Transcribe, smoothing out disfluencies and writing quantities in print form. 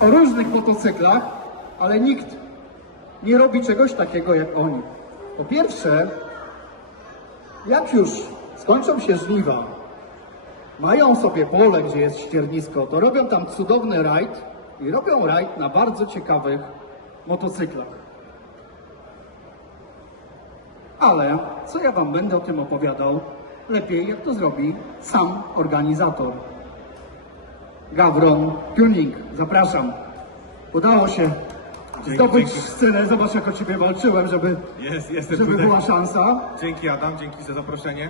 O różnych motocyklach, ale nikt nie robi czegoś takiego jak oni. Po pierwsze, jak już skończą się żniwa, mają sobie pole, gdzie jest ściernisko, to robią tam cudowny rajd i robią rajd na bardzo ciekawych motocyklach. Ale co ja wam będę o tym opowiadał? Lepiej jak to zrobi sam organizator. Gawron Tuning, zapraszam. Udało się zdobyć scenę, zobacz jak o ciebie walczyłem, żeby była szansa. Dzięki Adam, dzięki za zaproszenie.